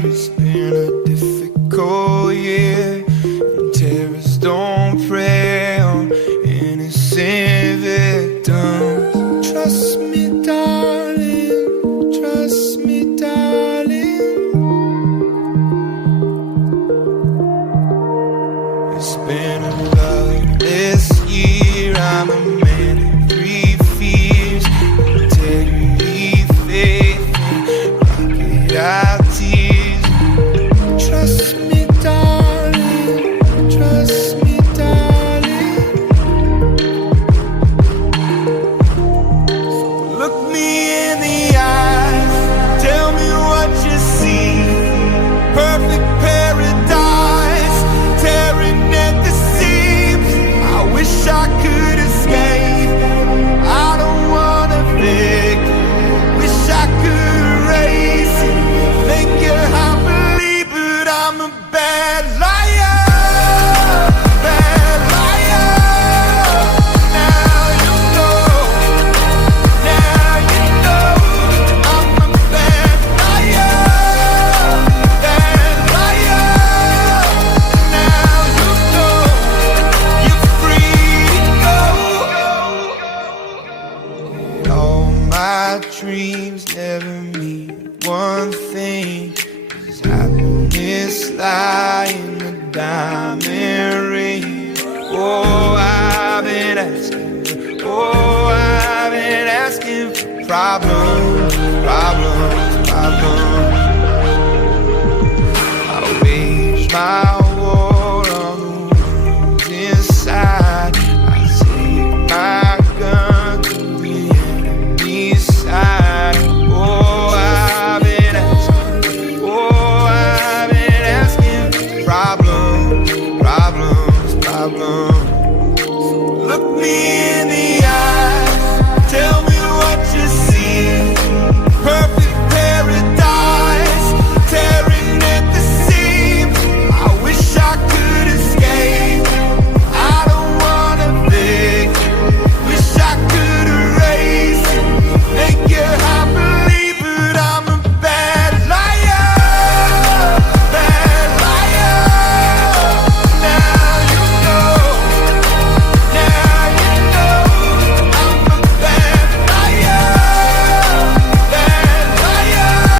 here. It's been a difficult year, and terrorists don't prey on innocent victims. Trust me, darling, trust me, darling. It's been a loveless year. I'm a man in three fears: integrity, faith, and crocodile tears. Trust me, darling, trust me, darling. So look me in the eyes, tell me what you see. Perfect paradise, tearing at the seams. I wish I could escape. I don't wanna think. Wish I could erase it. Think you're happily, but I'm a bad liar. Bad liar. Now you know. Now you know. I'm a bad liar. Bad liar. Now you know. You're free to go. All my dreams never mean one thing. 'Cause happiness lie in the diamond ring. Oh, I've been asking. Oh, I've been asking for problems, problems, problems.